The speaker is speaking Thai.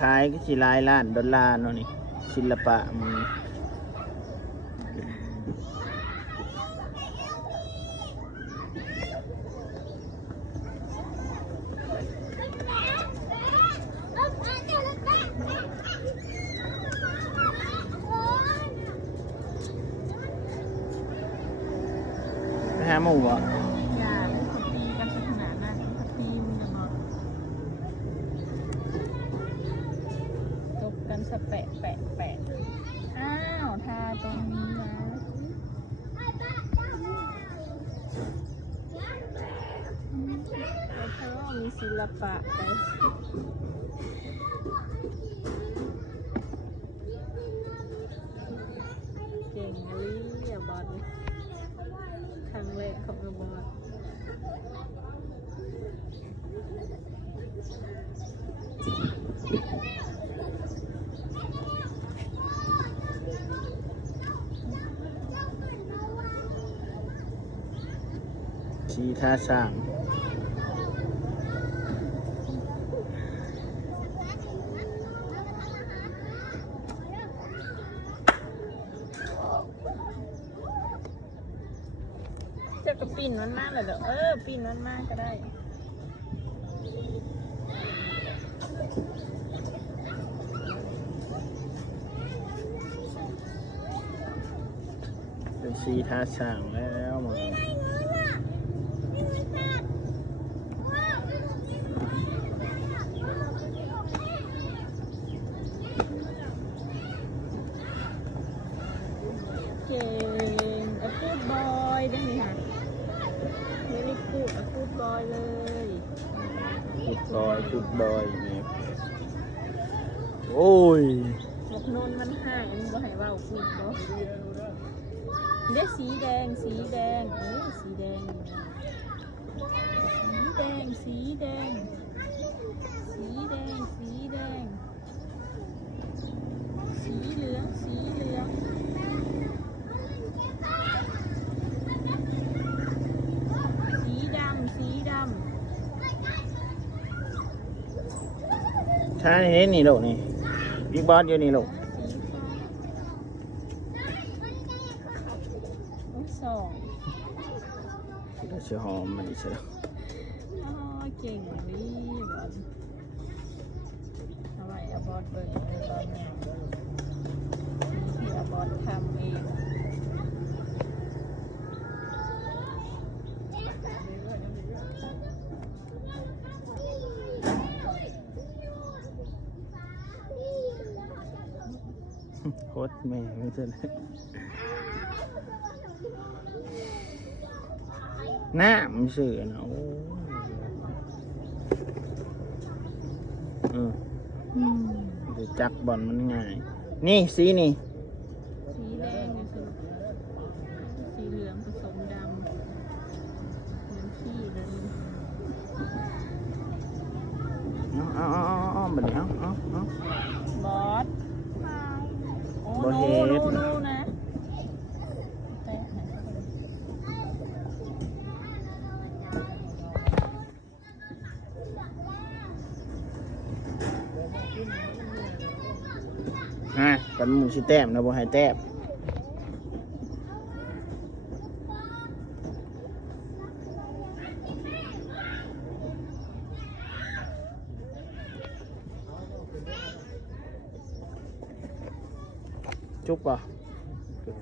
ขายก็สิหลายล้านดอลลาร์เนาะนี่ศิลปะมันไปหาหมู่บ่ อย่าไม่ขตีกันขนาดนั้นขตีมันจะบอกจบกันสะแปะแปะแปะอ้าวทาตรงนี้นะเขามีศิลปะเลยเก่งอะลิอย่าบอลครั้งแรกของบอล ชีท่าสร้างเจะกระปิ่นมันมากเลยเหรอปิ่นมันมากก็ได้เป็นชีท่าสร้างแล้วมึงเก่งกูดบอยได้ไหมคะไม่ได้กูดกูดบอยเลย จุดบอยเนี่ยโอ้ย บอกนนมันห่างอันนี้บ่ให้ว่ากูดบอยเด้สีแดงสีแดงสีแดงสีแดงสีแดงสีแดงสีเหลืองสีเหลืองสีดำสีดำ ท่านี้นี่ลูกนี่บิ๊กบอสอยู่นี่ลูก สอง เราจะหอมมันอีกแล้ว เก่งนี่บอลเอาไว้เอาบอลเบิร์ดบอลแมวที่เอาบอลทำเองโคตรแม่ไม่ใช่เลยน้ำมันสื่อนะโอ้ดูจักบอลมันง่าย นี่สีนี่ สีแดงนี่คือสีเหลืองผสมดำเหมือนขี้เลย เอาแบบนี้เอา บอสโอ้ บ่ โน เฮ็ด โนนะแตะหน่อยกันหมูชิแต้มนะบ่ให้แต้มจุ๊บป่ะจุ๊บ